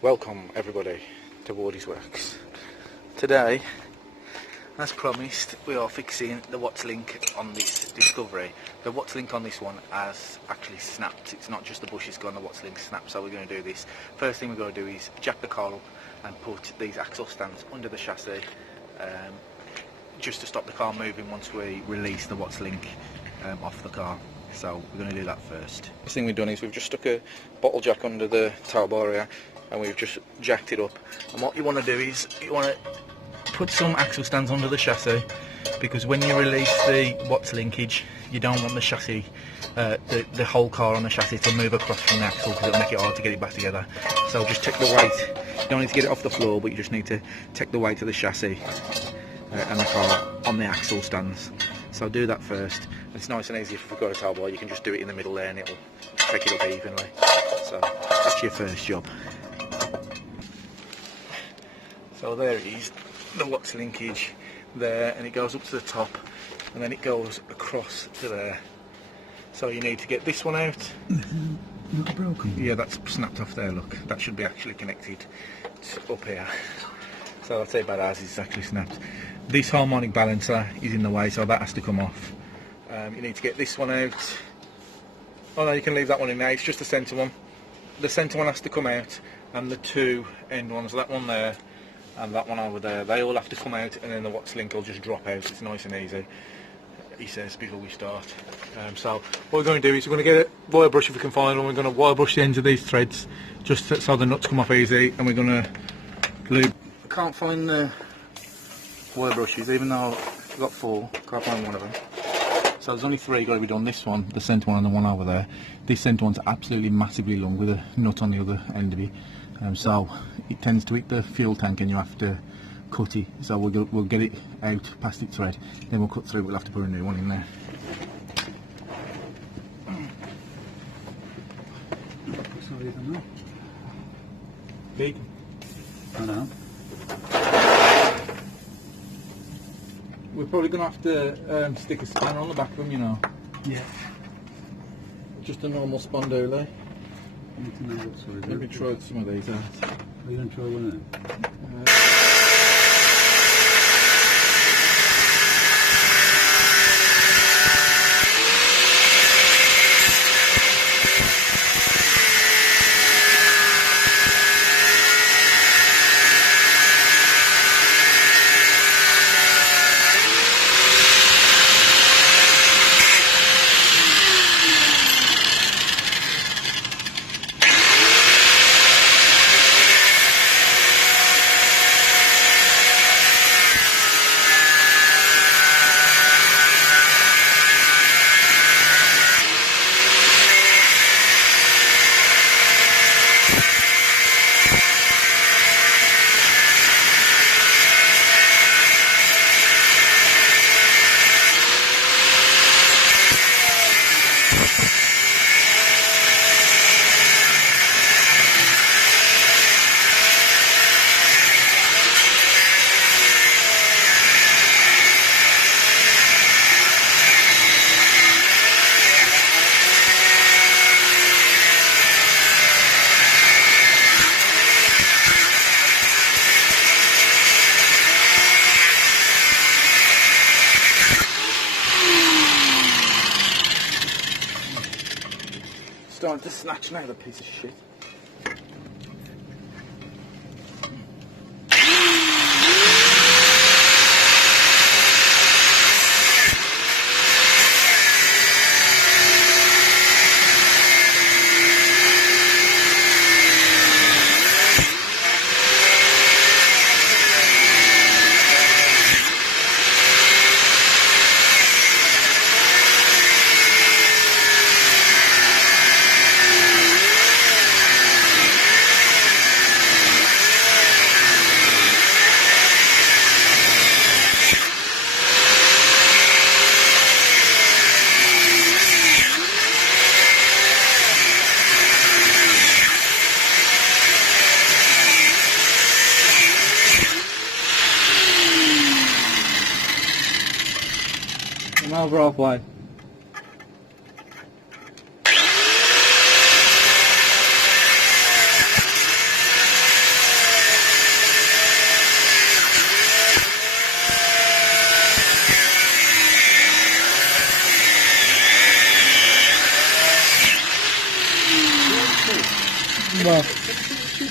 Welcome everybody to Wardy's Works. Today, as promised, we are fixing the What's link on this Discovery. The What's link on this one has actually snapped. It's not just the bush is gone, the What's link snapped, so we're going to do this. First thing we're going to do is jack the car up and put these axle stands under the chassis just to stop the car moving once we release the What's link off the car. So we're going to do that first. First thing we've done is we've just stuck a bottle jack under the tow bar here and we've just jacked it up. And what you want to do is you want to put some axle stands under the chassis, because when you release the What's linkage, you don't want the chassis, the whole car on the chassis to move across from the axle, because it'll make it hard to get it back together. So just take the weight. You don't need to get it off the floor, but you just need to take the weight of the chassis and the car on the axle stands. So do that first. It's nice and easy. If you've got a tow bar, you can just do it in the middle there and it'll take it up evenly. So that's your first job. So there it is, the What's linkage there, and it goes up to the top and then it goes across to there. So you need to get this one out. Not broken? Yeah, that's snapped off there, look. That should be actually connected up here. So that's how bad ours is actually snapped. This harmonic balancer is in the way, so that has to come off. You need to get this one out. Oh no, you can leave that one in there, it's just the centre one. The centre one has to come out, and the two end ones, that one there and that one over there, they all have to come out, and then the What's link will just drop out. It's nice and easy, he says, before we start. So what we're going to do is we're going to get a wire brush if we can find one. We're going to wire brush the ends of these threads just so the nuts come off easy, and we're going to lube. I can't find the wire brushes, even though I've got 4, can't find one of them. So there's only 3 got to be done. This one, the centre one, and the one over there. This centre one's absolutely massively long with a nut on the other end of it. So it tends to hit the fuel tank and you have to cut it. So we'll get it out past its thread, then we'll cut through. We'll have to put a new one in there. It's not even that. Big. I know. We're probably going to have to stick a spanner on the back of them, you know. Yeah. Just a normal spondula. I need to know what size. Maybe try some of these out. Are you going to try one of them? Starting to snatch now, the piece of shit. I'm over halfway.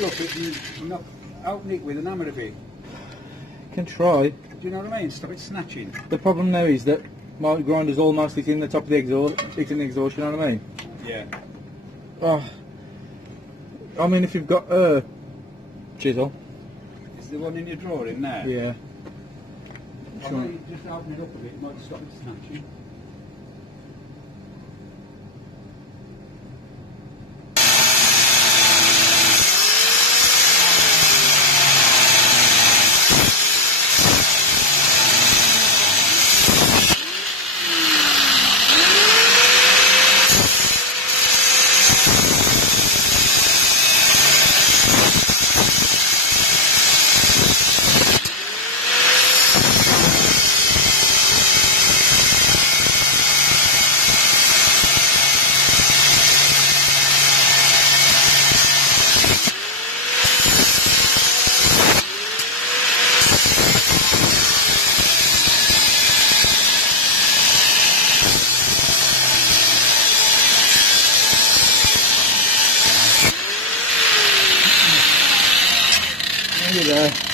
look at it and knock, open it with an hammer a bit. Can try. Do you know what I mean? Stop it snatching. The problem now is that my grinder's almost hitting the top of the exhaust, hitting the exhaust, you know what I mean? Yeah. Oh. I mean, if you've got a chisel. Is the one in your drawer in there? Yeah. I mean, just open it up a bit, it might stop it snatching. Look at that.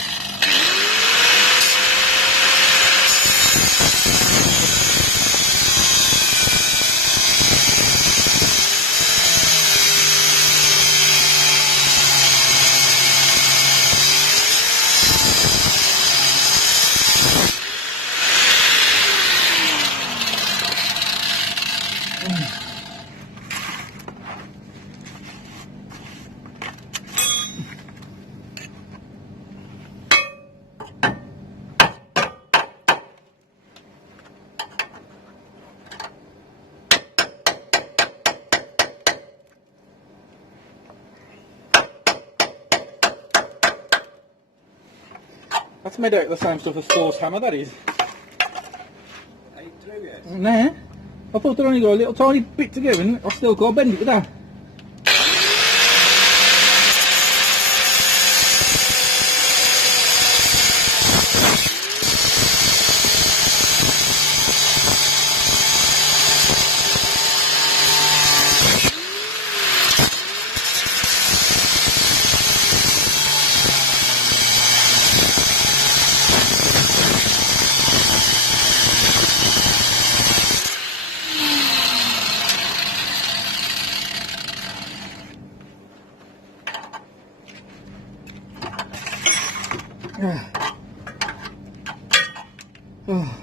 That's made out of the same stuff as force hammer, that is. Ain't through yet? Nah. I thought they'd only got a little tiny bit to go and I still can't bend it with that. Oh.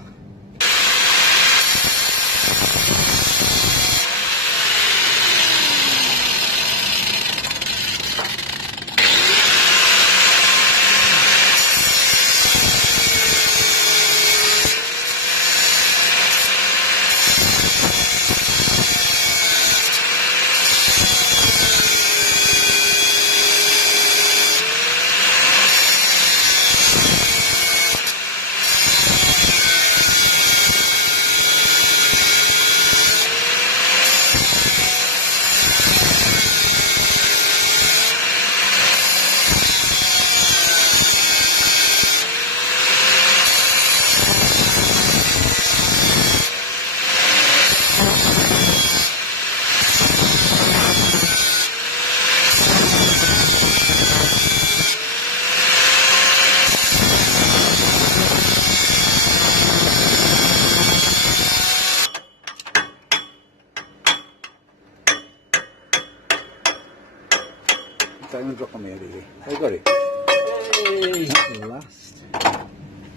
Don't even drop on me, Eddie. I got it. Hey. That's the last.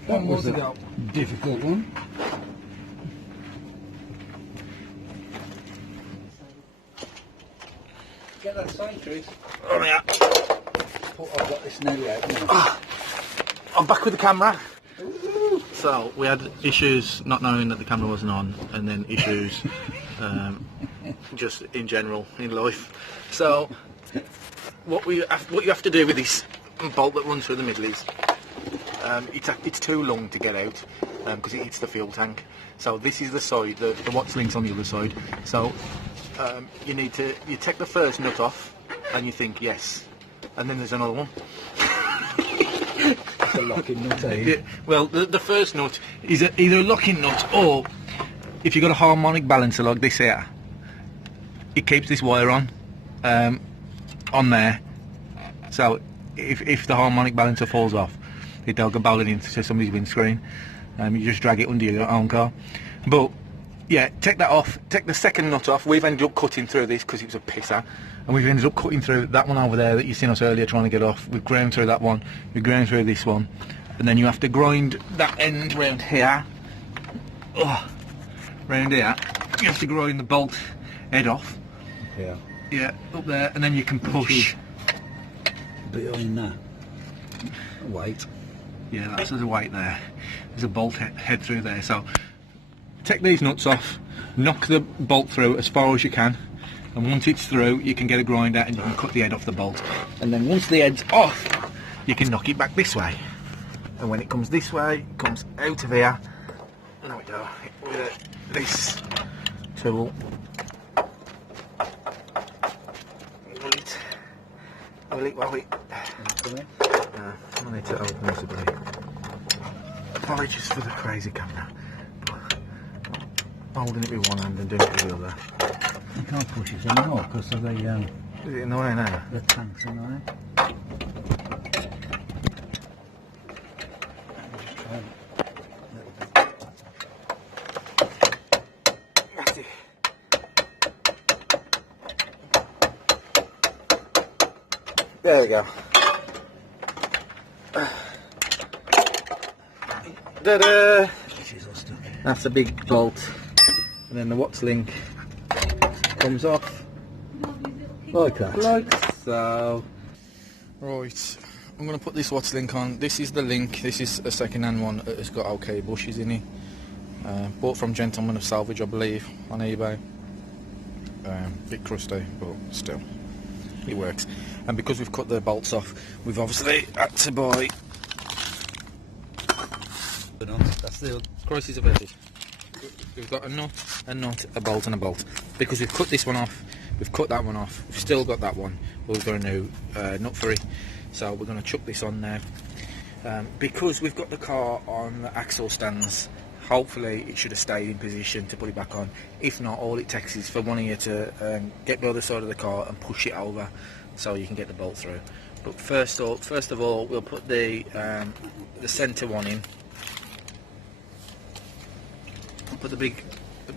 That was a difficult one. Get that sign, Chris. Oh yeah. I've got this nearly out now. I'm back with the camera. So we had issues not knowing that the camera wasn't on, and then issues just in general in life. So what you have to do with this bolt that runs through the middle is it's too long to get out because it hits the fuel tank. So this is the side, the Watts link's on the other side. So you take the first nut off and you think yes, and then there's another one. It's a locking nut, eh? Yeah, well, the first nut is either a locking nut, or if you've got a harmonic balancer like this here, it keeps this wire on there. So if the harmonic balancer falls off, they'll go bowling into somebody's windscreen. You just drag it under your own car. But yeah, take that off, take the second nut off. We've ended up cutting through this because it was a pisser, and we've ended up cutting through that one over there that you seen us earlier trying to get off. We've ground through that one, we've ground through this one, and then you have to grind that end round here. Round here, you have to grind the bolt head off. Yeah. Yeah, up there, and then you can push. Behind that. Wait. Yeah, that's the weight there. There's a bolt head through there. So take these nuts off, knock the bolt through as far as you can, and once it's through, you can get a grinder and you can cut the head off the bolt. And then once the head's off, you can knock it back this way. And when it comes this way, it comes out of here. There we go. With this tool. Will it? I need to open this a bit. Apologies for the crazy camera. Holding it with one hand and doing it with the other. You can't push it anymore because of the Is it in the way now? the tanks in there. That's it. There you go. Ta-da! That's a big bolt, and then the Watts link comes off Like that. like so. Right, I'm going to put this Watts link on. This is the link. This is a second-hand one that has got OK bushes in it. Bought from Gentleman of Salvage, I believe, on eBay. Bit crusty, but still, it works. And because we've cut the bolts off, we've obviously had to buy. That's the Crisis of edges. We've got a nut, a bolt and a bolt. Because we've cut this one off, we've cut that one off, we've still got that one. We've got a new nut for it. So we're going to chuck this on now. Because we've got the car on the axle stands, hopefully it should have stayed in position to put it back on. If not, all it takes is for one of you to get the other side of the car and push it over so you can get the bolt through. But first of all, we'll put the centre one in. Put the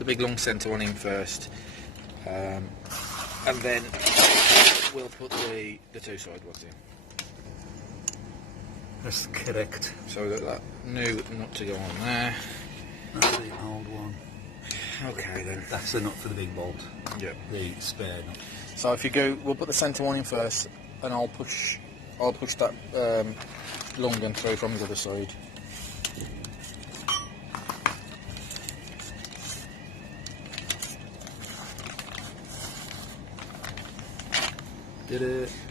big long centre one in first, and then we'll put the two side ones in. That's correct. So we've got that new nut to go on there. That's the old one. Okay then. That's the nut for the big bolt. Yep. The spare nut. So if you go, we'll put the centre one in first, and I'll push that long one through from the other side.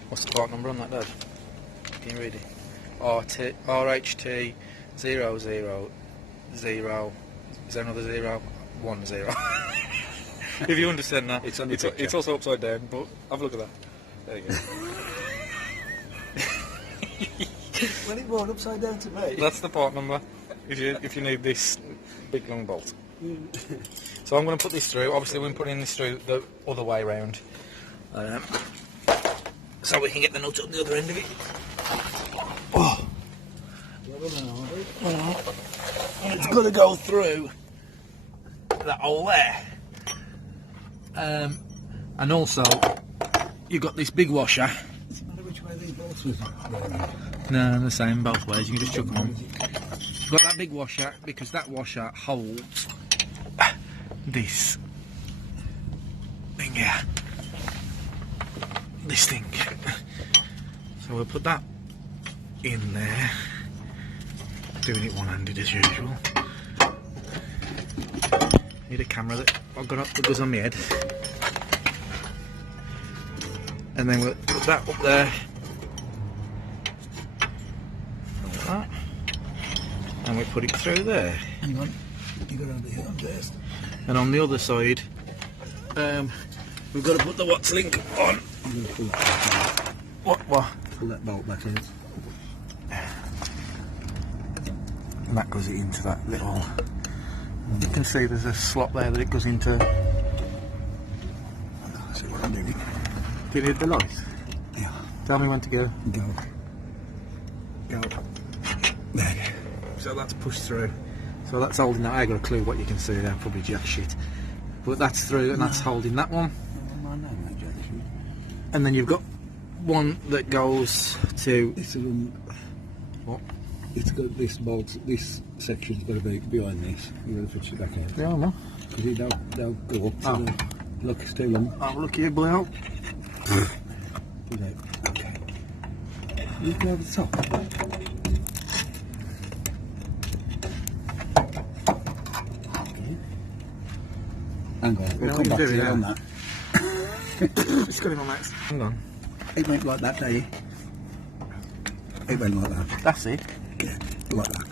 What's the part number on that, Dad? Can you read it? RHT 000. Is there another 0? 10. If you understand that. It's also upside down, but have a look at that. There you go. Well, it was upside down to me. That's the part number. If you need this big long bolt. So I'm going to put this through. Obviously, we're putting this through the other way round. So we can get the nut up the other end of it. Oh. And it's got to go through that hole there. And also, you've got this big washer. I wonder which way these bolts was going. No, the same both ways. You can just chuck them on. You've got that big washer because that washer holds this thing here. This thing. So we'll put that in there. Doing it one-handed as usual. Need a camera that I've got up that goes on my head. And then we'll put that up there. Like that. And we put it through there. Hang on. You got to be on first. And on the other side, we've got to put the Watts link on. What? Pull that bolt back in. And that goes into that little. You can see there's a slot there that it goes into. See what I'm doing. Do you need the light? Yeah. Tell me when to go. Go. Go. There you go. So that's pushed through. So that's holding that. I ain't got a clue what you can see there, probably jack shit. But that's through and that's holding that one. I know that jack shit. And then you've got one that goes to It's what? It's got this bolt. This section's got to be behind this. You got to fix it back out. Yeah, I know. Because they'll go up. So look, it's too long. Oh, look here, blew out. Pull out. Okay. You go over the top. Hang on, we'll come back to you on that. It's got him on next. Hang on. It went like that, did it went like that. That's it. Yeah, like that.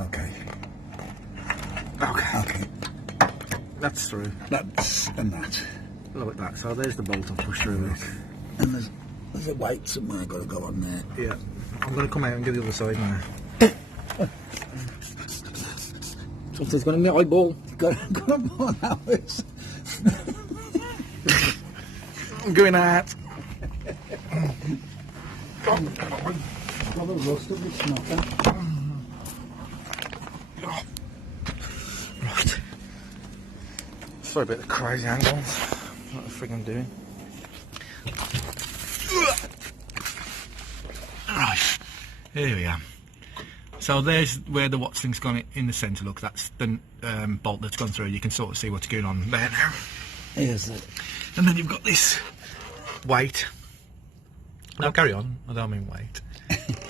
Okay. Okay. Okay. That's through. That's and that. Look at that. So there's the bolt I've pushed through. Look. And there's a weight somewhere got to go on there. Yeah. I'm going to come out and get the other side now. Something's going in the eyeball. Got on hours. I'm going out. Got the rust of this nothing. Right. Sorry about the crazy angles. What the frick I'm doing. Right. Here we are. So there's where the watch link's gone in the centre. Look, that's the bolt that's gone through. You can sort of see what's going on there now. Here's it. And then you've got this weight. Now carry on. I don't mean weight.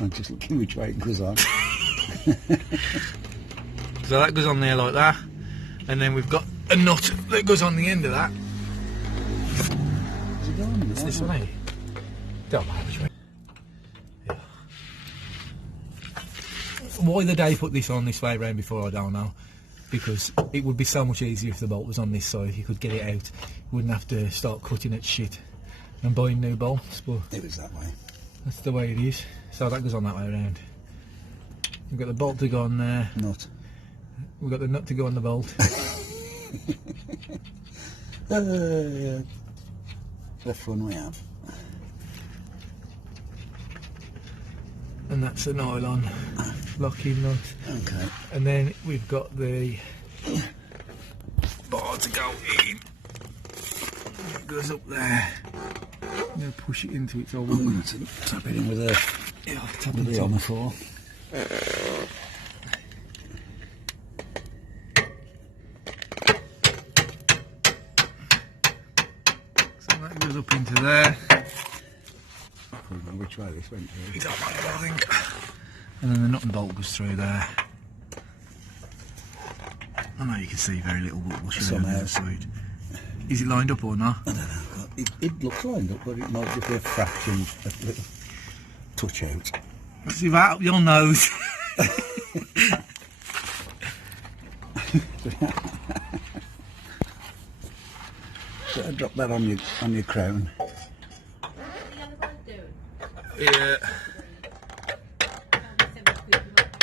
I'm just looking which way it goes on. So that goes on there like that. And then we've got a nut that goes on the end of that. Is it going? It's this way. Don't matter which way. Yeah. Why the day put this on this way round before, I don't know. Because it would be so much easier if the bolt was on this side. You could get it out. You wouldn't have to start cutting at shit and buying new bolts. But It was that way. that's the way it is. So that goes on that way around. We've got the bolt to go on there. Not. We've got the nut to go on the bolt. Left one we have. And that's a nylon locking nut. Okay. And then we've got the bar to go in. It goes up there. I'm going to push it into its hole. Tap it in with a Yeah, I'll tap with it the in. armour for. So that goes up into there. I don't know which way this went through. It don't matter, I think. And then the nut and bolt goes through there. I know you can see very little, but we'll show you on the other side. Is it lined up or not? I don't know. It looks lined up, but it might just be a fraction, a little touch out. See that up your nose. So drop that on your crown. Yeah.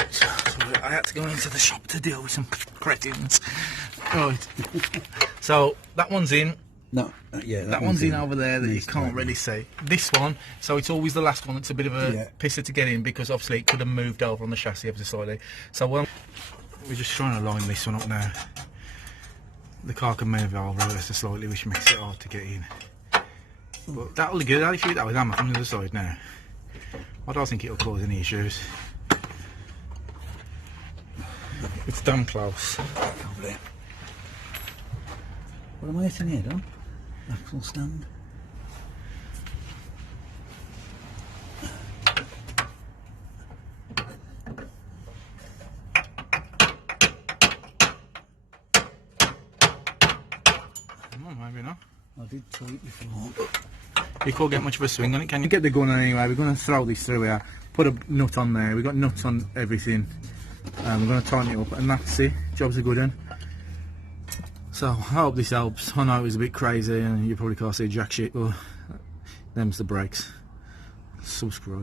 So I had to go into the shop to deal with some cretins. Right. So that one's in. No, yeah, That one's in over there that you can't really see. This one, so it's always the last one that's a bit of a pisser to get in because obviously it could have moved over on the chassis ever so slightly. So we're just trying to line this one up now. The car can move over ever so slightly, which makes it hard to get in. But that'll be good. I'll shoot that with hammer from the other side now. I don't think it'll cause any issues. It's damn close. Lovely. What am I hitting here, Don? Axle stand. Maybe not. I did try it before, but You can't get much of a swing on it, can you? Get the gun anyway. We're going to throw this through here. Put a nut on there. We've got nuts on everything. We're going to tighten it up, and that's it. Job's a good one. So I hope this helps. I know it was a bit crazy, and you probably can't see jack shit, but them's the brakes. Subscribe.